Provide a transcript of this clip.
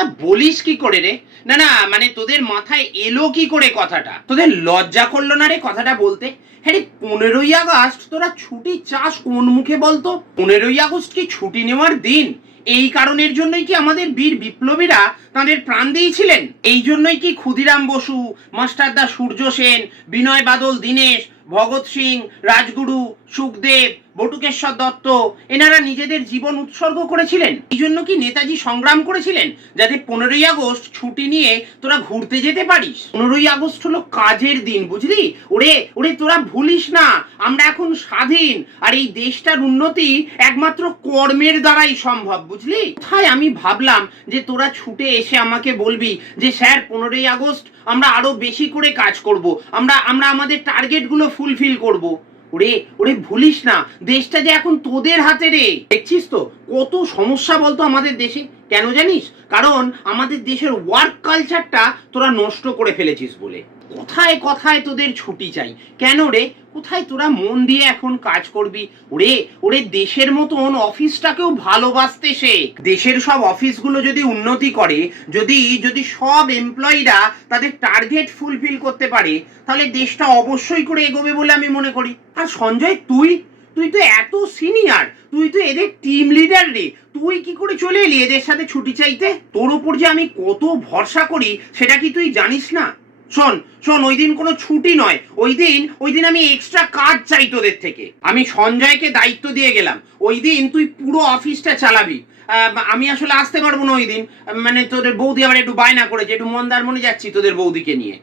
তোরা বলিস কি করে রে? না না, মানে তোদের মাথায় এলো কি করে কথাটা? তোদের লজ্জা করলো না রে কথাটা বলতে? হ্যাঁ রে, 15ই আগস্ট তোরা ছুটি চাস কোন মুখে বলতো? 15ই আগস্ট কি ছুটি নেওয়ার দিন? এই কারণের জন্যই কি আমাদের বীর বিপ্লবীরা তাদের প্রাণ দিয়েছিলেন? এই জন্যই কি ক্ষুদিরাম বসু, মাস্টারদা সূর্য সেন, বিনয় বাদল দীনেশ, ভগৎ সিং, রাজগুরু, সুখদেব, বটুকেশ্বর দত্ত এনারা নিজেদের জীবন উৎসর্গ করেছিলেন? এই জন্য কি নেতাজি সংগ্রাম করেছিলেন যাতে 15ই আগস্ট ছুটি নিয়ে তোরা ঘুরতে যেতে পারিস? 15ই আগস্ট হলো কাজের দিন, বুঝলি? ওরে ওরে, তোরা ভুলিস না আমরা এখন স্বাধীন, আর এই দেশটার উন্নতি একমাত্র কর্মের দ্বারাই সম্ভব, বুঝলি? তাই আমি ভাবলাম যে তোরা ছুটে এসে আমাকে বলবি যে স্যার 15ই আগস্ট আমরা আরো বেশি করে কাজ করব, আমরা আমরা আমাদের টার্গেটগুলো ফুলফিল করব। ওরে ওরে, ভুলিস না দেশটা যে এখন তোদের হাতে রে। দেখছিস তো কত সমস্যা বলতো আমাদের দেশে? কেন জানিস? কারণ আমাদের দেশের ওয়ার্ক কালচারটা তোরা নষ্ট করে ফেলেছিস বলে। কোথায় কথায় তোদের ছুটি চাই কেন রে? কোথায় তোরা মন দিয়ে এখন কাজ করবি? ওরে ওরে, দেশের মতন অফিসটাকেও ভালোবাসতে শেখ। দেশের সব অফিসগুলো যদি উন্নতি করে, যদি যদি সব এমপ্লয়িরা তাদের টার্গেট ফুলফিল করতে পারে, তাহলে দেশটা অবশ্যই করে এগোবে বলে আমি মনে করি। আর সঞ্জয়, তুই তুই তো এত সিনিয়র, তুই তো এদের টিম লিডার রে, তুই কি করে চলে এলি এদের সাথে ছুটি চাইতে? তোর উপর যে আমি কত ভরসা করি সেটা কি তুই জানিস না? শোন শোন, ওই দিন কোনো ছুটি নয়, ওই দিন আমি এক্সট্রা কাজ চাই তোদের থেকে। আমি সঞ্জয়কে দায়িত্ব দিয়ে গেলাম, ওই দিন তুই পুরো অফিসটা চালাবি। আমি আসলে আসতে পারবো না ওই দিন, মানে তোদের বৌদি আবার একটু বায়না করেছে, একটু মন্দারমণি যাচ্ছি তোদের বৌদিকে নিয়ে।